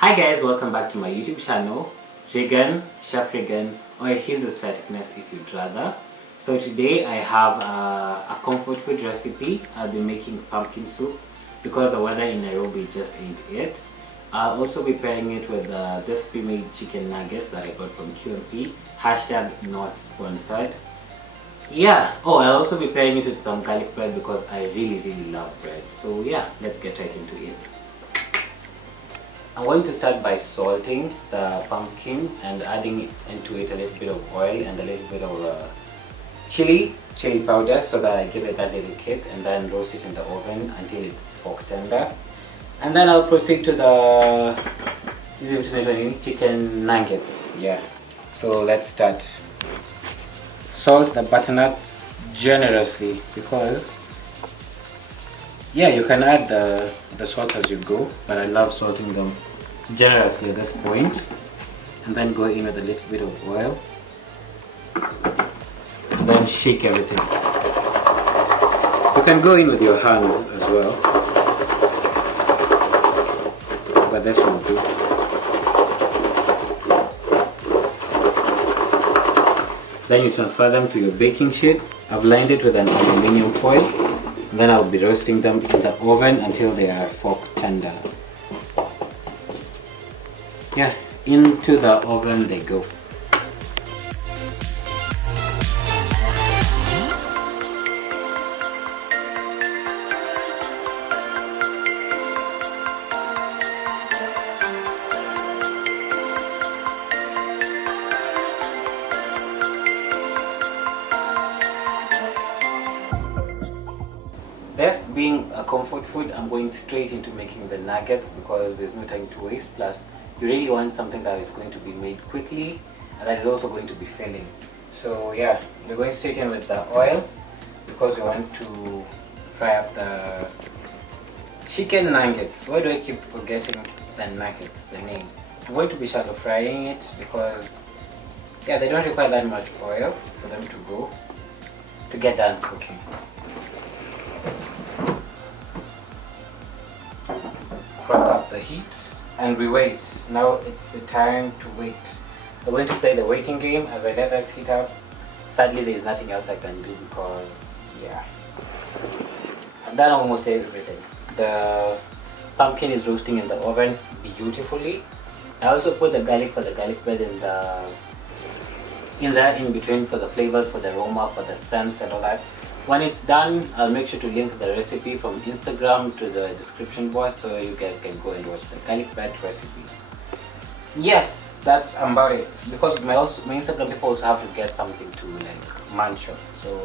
Hi guys, welcome back to my YouTube channel, Regan, Chef Regan, or his aestheticness if you'd rather. So today I have a comfort food recipe. I'll be making pumpkin soup because the weather in Nairobi just ain't it. I'll also be pairing it with this pre-made chicken nuggets that I got from P.O.V, hashtag not sponsored. Yeah, oh, I'll also be pairing it with some garlic bread because I really love bread. So yeah, let's get right into it. I'm going to start by salting the pumpkin and adding into it a little bit of oil and a little bit of chili powder so that I give it that little kick, and then roast it in the oven until it's fork tender. And then I'll proceed to the chicken nuggets. Yeah, so let's start. Salt the butternuts generously because yeah, you can add the salt as you go, but I love salting them generously at this point. And then go in with a little bit of oil. And then shake everything. You can go in with your hands as well, but that will do. Then you transfer them to your baking sheet. I've lined it with an aluminium foil. Then I'll be roasting them in the oven until they are fork tender. Yeah, into the oven they go. This being a comfort food, I'm going straight into making the nuggets because there's no time to waste. Plus, you really want something that is going to be made quickly and that is also going to be filling. So yeah, we're going straight in with the oil because we want to fry up the chicken nuggets. Why do I keep forgetting the nuggets, the name? I'm going to be shallow frying it because yeah, they don't require that much oil for them to get done cooking. Crack up the heat and we wait. Now it's the time to wait. We're going to play the waiting game as I let this heat up. Sadly, there is nothing else I can do because yeah, I've done almost everything. The pumpkin is roasting in the oven beautifully. I also put the garlic for the garlic bread in between for the flavors, for the aroma, for the scents and all that. When it's done, I'll make sure to link the recipe from Instagram to the description box so you guys can go and watch the garlic bread recipe. Yes, that's about it. Because my Instagram people also have to get something to like munch on. So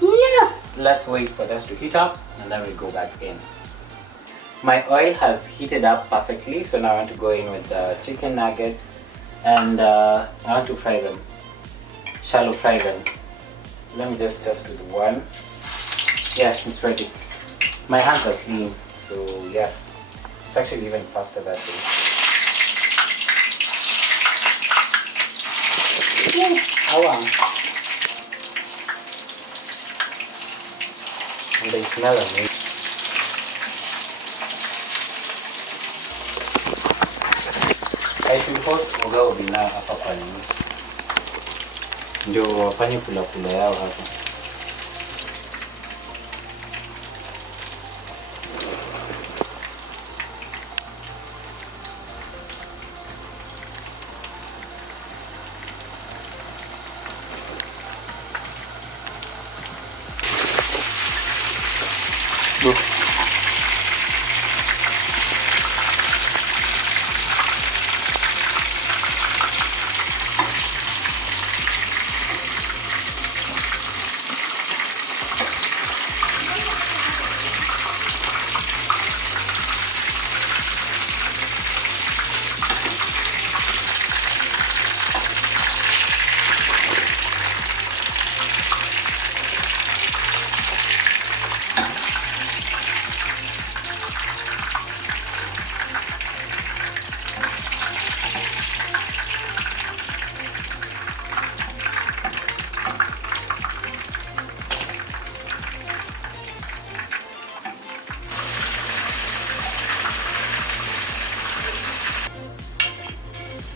yes, let's wait for this to heat up and then we go back in. My oil has heated up perfectly, so now I want to go in with the chicken nuggets and I want to fry them, shallow fry them. Let me just test with one. Yes, it's ready. My hands are clean, so yeah, it's actually even faster that way. And they smell amazing. I should post uga ubina hapa kwa nini ndio wafanye kula yao hapa.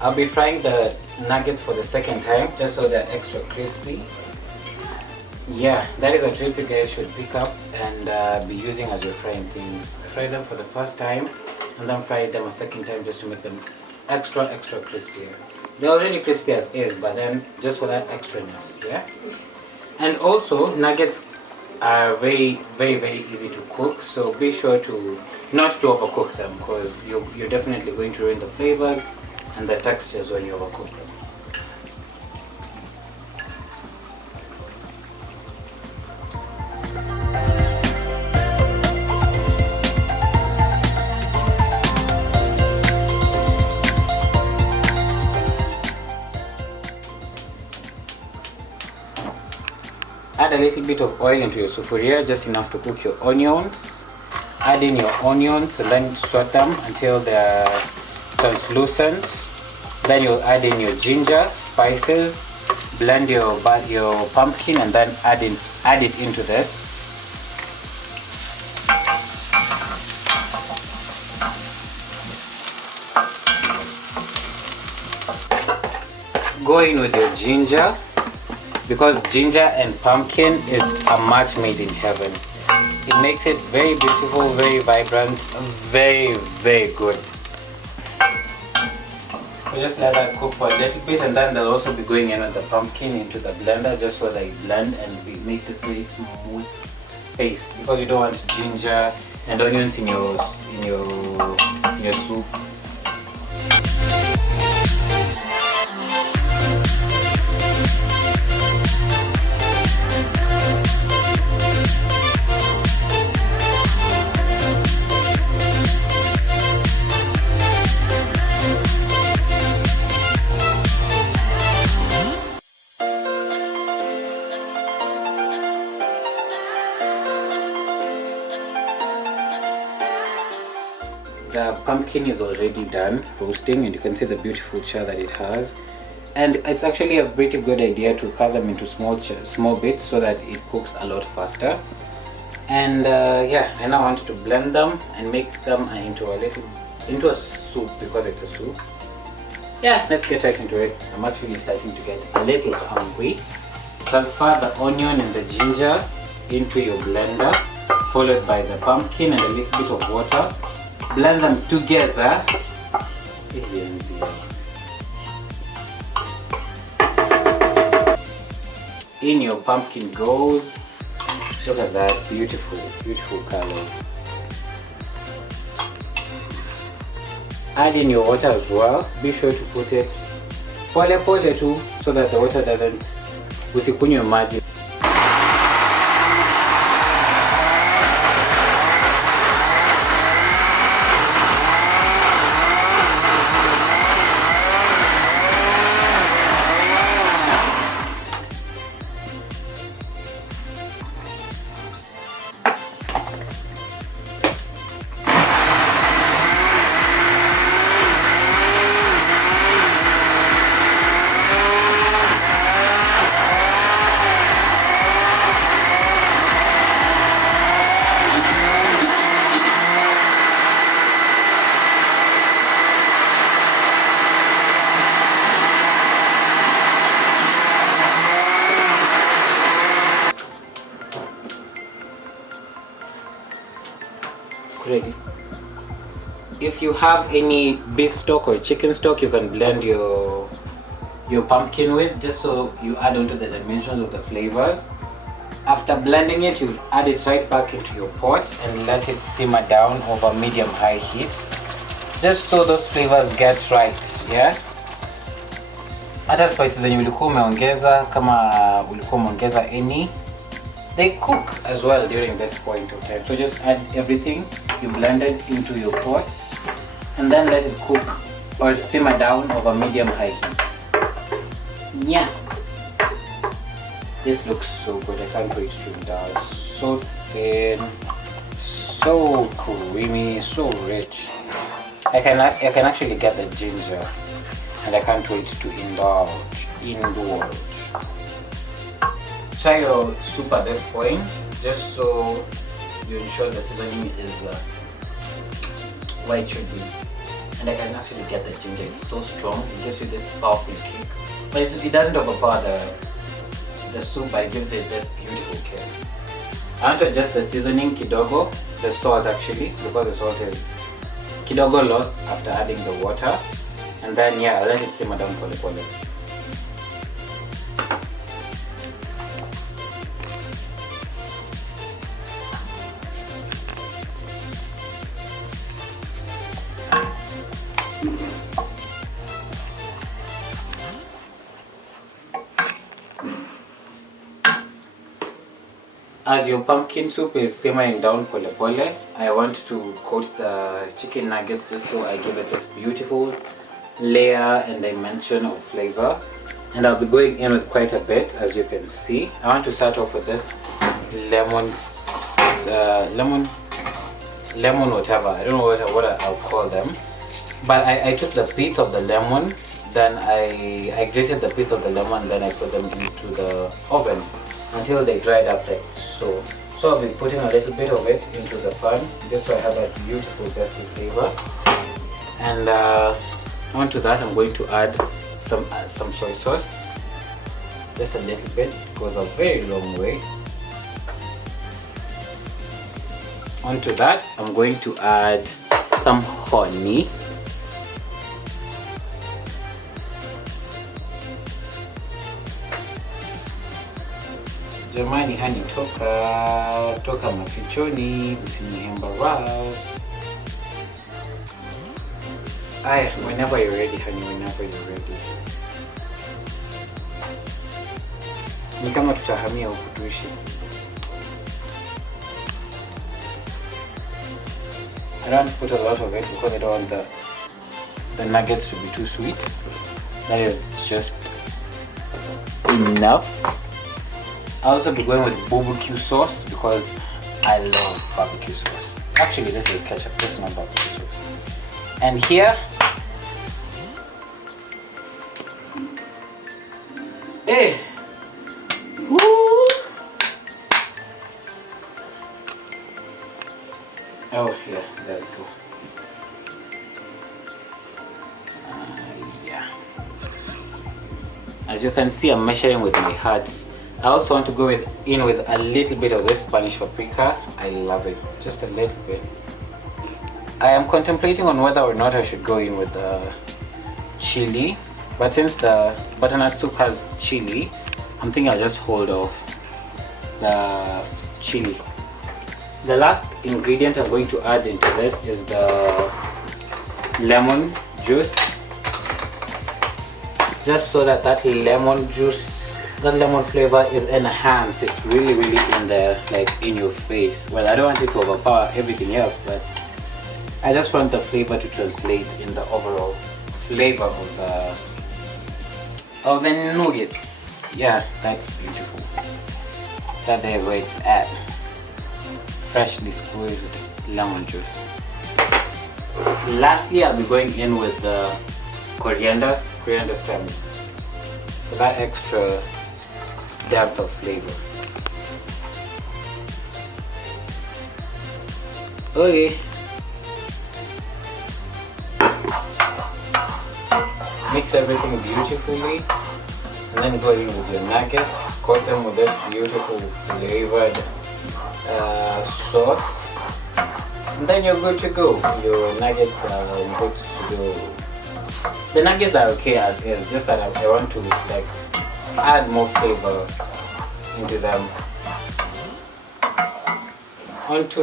I'll be frying the nuggets for the second time just so they're extra crispy. Yeah, that is a trick you guys should pick up and be using as you're frying things. Fry them for the first time and then fry them a second time just to make them extra crispier. They're already crispy as is, but then just for that extraness, yeah? And also, nuggets are very easy to cook, so be sure to not to overcook them, because you're definitely going to ruin the flavors and the textures when you overcook them. Add a little bit of oil into your sufuria, just enough to cook your onions. Add in your onions and then saute them until they're translucent. Then you'll add in your ginger, spices, blend your pumpkin and then add it into this. Go in with your ginger, because ginger and pumpkin is a match made in heaven. It makes it very beautiful, very vibrant, very good. So just let that cook for a little bit, and then they'll also be going in with the pumpkin into the blender just so they blend and we make this very smooth paste, because you don't want ginger and onions in your soup. The pumpkin is already done roasting, and you can see the beautiful char that it has. And it's actually a pretty good idea to cut them into small bits so that it cooks a lot faster. And yeah, I now want to blend them and make them into a soup, because it's a soup. Yeah, let's get right into it. I'm actually starting to get a little hungry. Transfer the onion and the ginger into your blender, followed by the pumpkin and a little bit of water. Blend them together. In your pumpkin goes. Look at that, beautiful colors. Add in your water as well. Be sure to put it pole too, so that the water doesn't usikunywe maji. Ready. If you have any beef stock or chicken stock, you can blend your pumpkin with, just so you add onto the dimensions of the flavors. After blending it, you add it right back into your pot and let it simmer down over medium-high heat, just so those flavors get right. Yeah, hata spices zenye ulikuwa umeongeza, kama ulikuwa umeongeza any, they cook as well during this point of time. So just add everything you blended into your pot and then let it cook or simmer down over medium-high heat. Yeah, this looks so good. I can't wait to indulge. So thin, so creamy, so rich. I can actually get the ginger, and I can't wait to indulge. Try your soup at this point, just so you ensure the seasoning is where it should be. and I can actually get the ginger. It's so strong, it gives you this powerful kick, but it doesn't overpower the soup, but it gives it this beautiful kick. I want to adjust the seasoning kidogo, the salt actually, because the salt is kidogo lost after adding the water, and then yeah, I'll let it simmer down pole pole. As your pumpkin soup is simmering down pole pole, I want to coat the chicken nuggets just so I give it this beautiful layer and dimension of flavor. And I'll be going in with quite a bit, as you can see. I want to start off with this lemon whatever, I don't know what I'll call them. But I took the pith of the lemon, then I grated the pith of the lemon, then I put them into the oven until they dried up like so. So I'll be putting a little bit of it into the pan just so I have that beautiful zesty flavor. And onto that I'm going to add some soy sauce. Just a little bit, goes a very long way. Onto that I'm going to add some honey. Jamani, honey toka mafichoni, usinihembaras. Aya, whenever you're ready, honey, whenever you're ready. Ni kama tutahamia huku tuishi. I don't put a lot of it because I don't want the nuggets to be too sweet. That is just enough. I'll also be going with barbecue sauce because I love barbecue sauce. Actually, this is ketchup, this is not barbecue sauce. And here, hey, woo! Oh yeah, there we go. Yeah. As you can see, I'm measuring with my hands. I also want to go in with a little bit of this Spanish paprika. I love it, just a little bit. I am contemplating on whether or not I should go in with chili, but since the butternut soup has chili, I'm thinking I'll just hold off the chili. The last ingredient I'm going to add into this is the lemon juice, just so that that lemon flavor is enhanced. It's really in there, like in your face. Well, I don't want it to overpower everything else, but I just want the flavor to translate in the overall flavor of the nuggets. Yeah, that's beautiful. That there where it's at. Freshly squeezed lemon juice. Lastly, I'll be going in with the coriander stems for that extra depth of flavor. Okay. Mix everything beautifully and then go in with your nuggets, coat them with this beautiful flavored sauce, and then you're good to go. Your nuggets are good to go. The nuggets are okay as is, just that I want to like add more flavor into them. Onto.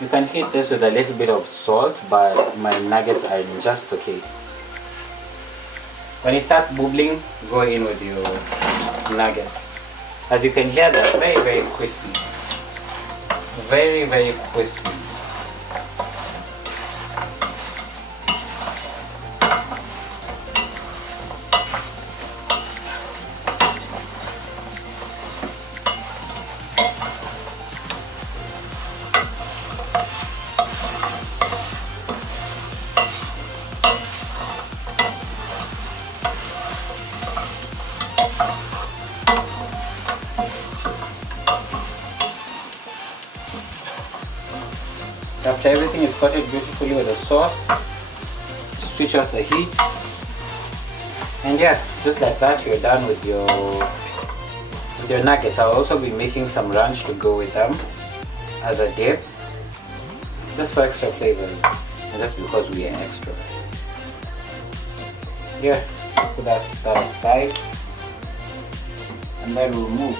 You can hit this with a little bit of salt, but my nuggets are just okay. When it starts bubbling, go in with your nuggets. As you can hear, they're very crispy. Very crispy. After everything is coated beautifully with the sauce, switch off the heat. And yeah, just like that, you're done with your nuggets. I'll also be making some ranch to go with them as a dip, just for extra flavors, and just because we are extra. Yeah, put that aside, and then we'll move